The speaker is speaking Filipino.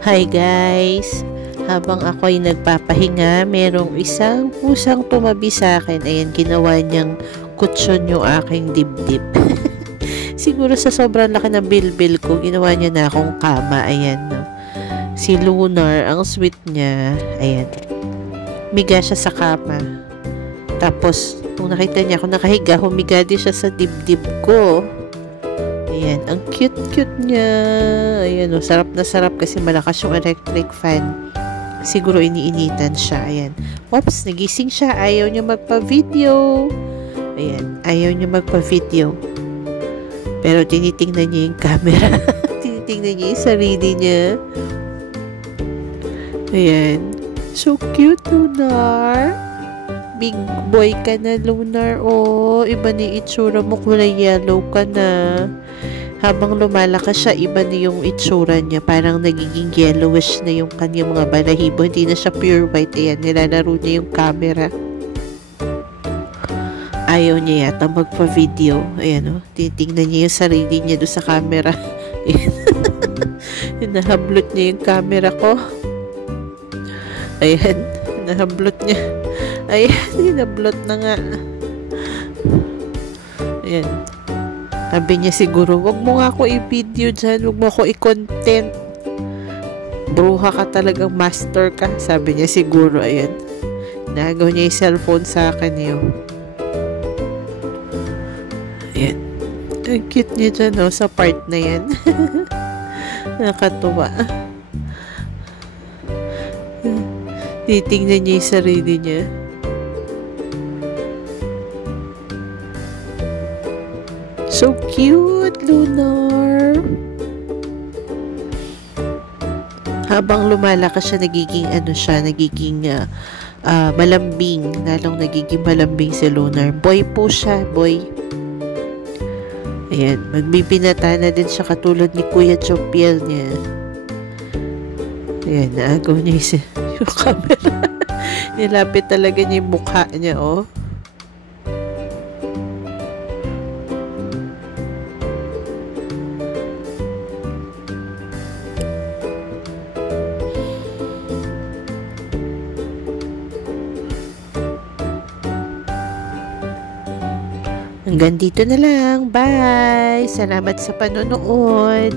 Hi guys! Habang ako ay nagpapahinga, merong isang pusang tumabi sa akin. Ayan, ginawa niyang kutsyon yung aking dibdib. Siguro sa sobrang laki ng bilbil ko, ginawa niya na akong kama. Ayan, no? Si Lunar, ang sweet niya. Ayan. Miga siya sa kama. Tapos, nung nakita niya ako nakahiga, humiga din siya sa dibdib ko. Ayan, ang cute-cute niya. Ayan, oh, sarap na sarap kasi malakas yung electric fan. Siguro iniinitan siya. Ayan. Oops, nagising siya. Ayaw niya magpa-video. Ayan, ayaw niya magpa-video. Pero tinitingnan niya yung camera. Tinitingnan niya yung sarili niya. Ayan. So cute, Lunar. Big boy ka na, Lunar. Oh, iba ni itsura mo. Kulay yellow ka na. Habang lumalakas siya, iba na yung itsura niya. Parang nagiging yellowish na yung kanyang mga balahibo. Hindi na siya pure white. Ayan, nilalaro niya yung camera. Ayaw niya yata magpa-video. Ayan, oh. Tinitingnan niya yung sarili niya doon sa camera. Ayan. Nahablot niya yung camera ko. Ayan. Nahablot niya. Ayan, hinablot na nga. Ayan. Sabi niya siguro, wag mo nga ako i-video dyan, wag mo ako i-content. Bruha ka talagang master ka. Sabi niya siguro, ayan. Nagaw niya yung cellphone sa akin yun. Ayan. Ang cute niya dyan, no, sa part na yan. Nakatuwa. Titingnan niya yung sarili niya. So cute, Lunar. Habang lumalakas siya, nagiging malambing. Lalong nagiging malambing si Lunar. Boy po siya, boy. Ayan, magbibinata na din siya katulad ni Kuya Chopiel niya. Ayan, naagaw niya yung camera. Nilapit talaga niya yung mukha niya, oh. Hanggang dito na lang. Bye! Salamat sa panonood.